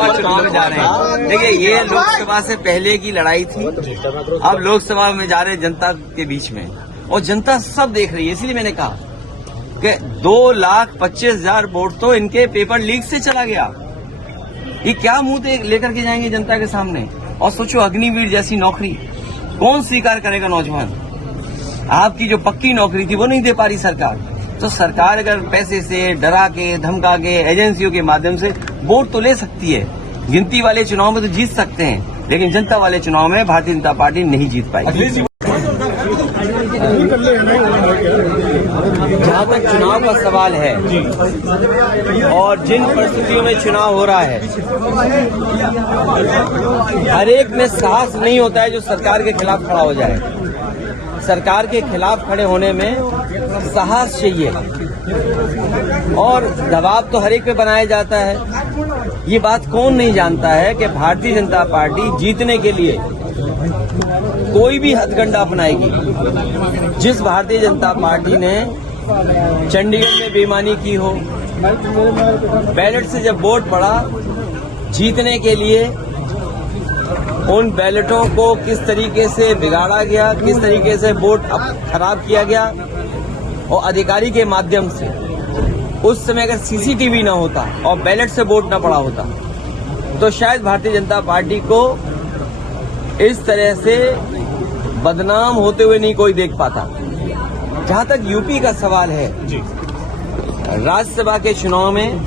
लोकसभा चुनाव में जा रहे हैं। देखिए, ये लोकसभा से पहले की लड़ाई थी, अब लोकसभा में जा रहे हैं जनता के बीच में, और जनता सब देख रही है। इसलिए मैंने कहा कि 2,25,000 वोट तो इनके पेपर लीक से चला गया। ये क्या मुंह लेकर के जाएंगे जनता के सामने? और सोचो, अग्निवीर जैसी नौकरी कौन स्वीकार करेगा? नौजवान, आपकी जो पक्की नौकरी थी वो नहीं दे पा रही सरकार। तो सरकार अगर पैसे से डरा के, धमका के, एजेंसियों के माध्यम से वोट तो ले सकती है, गिनती वाले चुनाव में तो जीत सकते हैं, लेकिन जनता वाले चुनाव में भारतीय जनता पार्टी नहीं जीत पाएगी। जहाँ तक चुनाव का सवाल है और जिन परिस्थितियों में चुनाव हो रहा है, हर एक में साहस नहीं होता है जो सरकार के खिलाफ खड़ा हो जाए। सरकार के खिलाफ खड़े होने में साहस चाहिए, और दबाव तो हर एक पे बनाया जाता है। ये बात कौन नहीं जानता है कि भारतीय जनता पार्टी जीतने के लिए कोई भी हथकंडा अपनाएगी। जिस भारतीय जनता पार्टी ने चंडीगढ़ में बेईमानी की हो, बैलेट से जब वोट पड़ा, जीतने के लिए उन बैलेटों को किस तरीके से बिगाड़ा गया, किस तरीके से वोट खराब किया गया, और अधिकारी के माध्यम से उस समय अगर सीसीटीवी न होता और बैलेट से वोट न पड़ा होता तो शायद भारतीय जनता पार्टी को इस तरह से बदनाम होते हुए नहीं कोई देख पाता। जहां तक यूपी का सवाल है, राज्यसभा के चुनाव में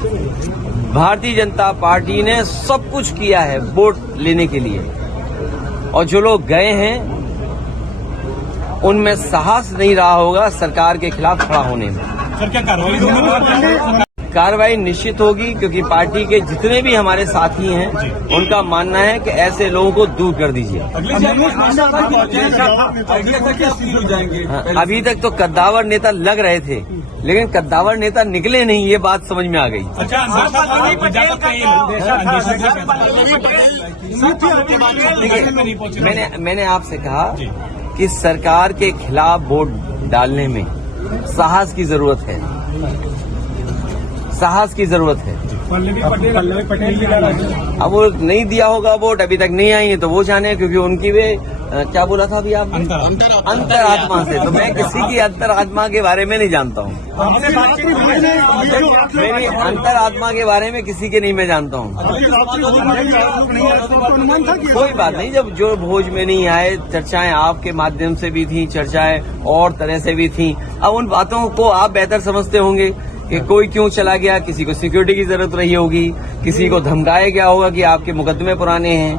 भारतीय जनता पार्टी ने सब कुछ किया है वोट लेने के लिए, और जो लोग गए हैं उनमें साहस नहीं रहा होगा सरकार के खिलाफ खड़ा होने में। सर, क्या कार्रवाई होगी? कार्रवाई निश्चित होगी, क्योंकि पार्टी के जितने भी हमारे साथी हैं उनका मानना है कि ऐसे लोगों को दूर कर दीजिए। अभी तक तो कद्दावर नेता लग रहे थे, लेकिन कद्दावर नेता निकले नहीं, ये बात समझ में आ गई। मैंने आपसे कहा कि सरकार के खिलाफ वोट डालने में साहस की जरूरत है, साहस की जरूरत है। अब वो नहीं दिया होगा वोट, अभी तक नहीं आई है, तो वो जाने, क्योंकि उनकी वे क्या बोला था अभी आप, अंतरात्मा से। तो मैं किसी की अंतरात्मा के बारे में नहीं जानता हूँ। मेरी अंतरात्मा के बारे में किसी के नहीं मैं जानता हूँ। कोई बात नहीं, जब जो भोज में नहीं आए, चर्चाएं आपके माध्यम से भी थी, चर्चाएं और तरह से भी थी। अब उन बातों को आप बेहतर समझते होंगे कि कोई क्यों चला गया, किसी को सिक्योरिटी की जरूरत रही होगी, किसी को धमकाया गया होगा कि आपके मुकदमे पुराने हैं,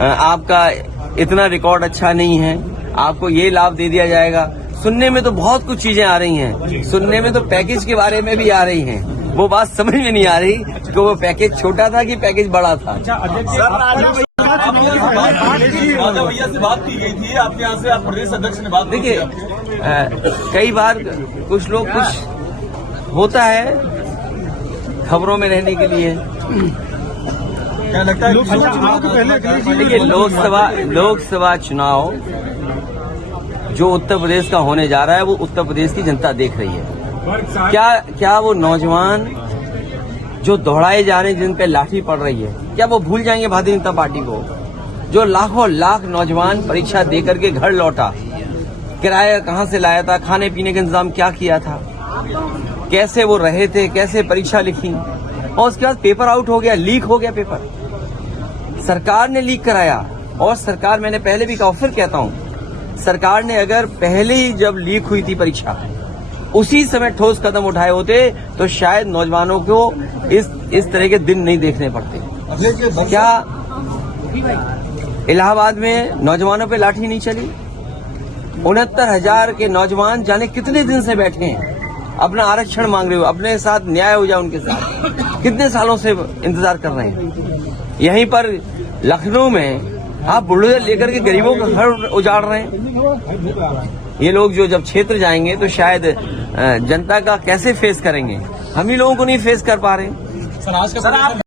आपका इतना रिकॉर्ड अच्छा नहीं है, आपको ये लाभ दे दिया जाएगा। सुनने में तो बहुत कुछ चीजें आ रही हैं, सुनने में तो पैकेज के बारे में भी आ रही हैं। वो बात समझ में नहीं आ रही कि वो पैकेज छोटा था कि पैकेज बड़ा था। भैया से बात की गई थी आपके यहाँ से, आप प्रदेश अध्यक्ष ने बात। देखिए, कई बार कुछ लोग, कुछ होता है खबरों में रहने के लिए। क्या लगता है? देखिए, लोकसभा चुनाव जो उत्तर प्रदेश का होने जा रहा है, वो उत्तर प्रदेश की जनता देख रही है। क्या वो नौजवान जो दौड़ाए जा रहे हैं, जिन पे लाठी पड़ रही है, क्या वो भूल जाएंगे भारतीय जनता पार्टी को? जो लाखों लाख नौजवान परीक्षा दे करके घर लौटा, किराया कहाँ से लाया था, खाने पीने का इंतजाम क्या किया था, कैसे वो रहे थे, कैसे परीक्षा लिखी, और उसके बाद पेपर आउट हो गया, लीक हो गया पेपर। सरकार ने लीक कराया, और सरकार, मैंने पहले भी कहा, फिर कहता हूं, सरकार ने अगर पहले ही जब लीक हुई थी परीक्षा, उसी समय ठोस कदम उठाए होते तो शायद नौजवानों को इस तरह के दिन नहीं देखने पड़ते। क्या इलाहाबाद में नौजवानों पे लाठी नहीं चली? 69,000 के नौजवान जाने कितने दिन से बैठे हैं, अपना आरक्षण मांग रहे हो, अपने साथ न्याय हो जाए उनके साथ, कितने सालों से इंतजार कर रहे हैं। यहीं पर लखनऊ में आप बुलडोजर लेकर के गरीबों का घर उजाड़ रहे हैं। ये लोग जो जब क्षेत्र जाएंगे तो शायद जनता का कैसे फेस करेंगे, हम ही लोगों को नहीं फेस कर पा रहे हैं। सर, आज का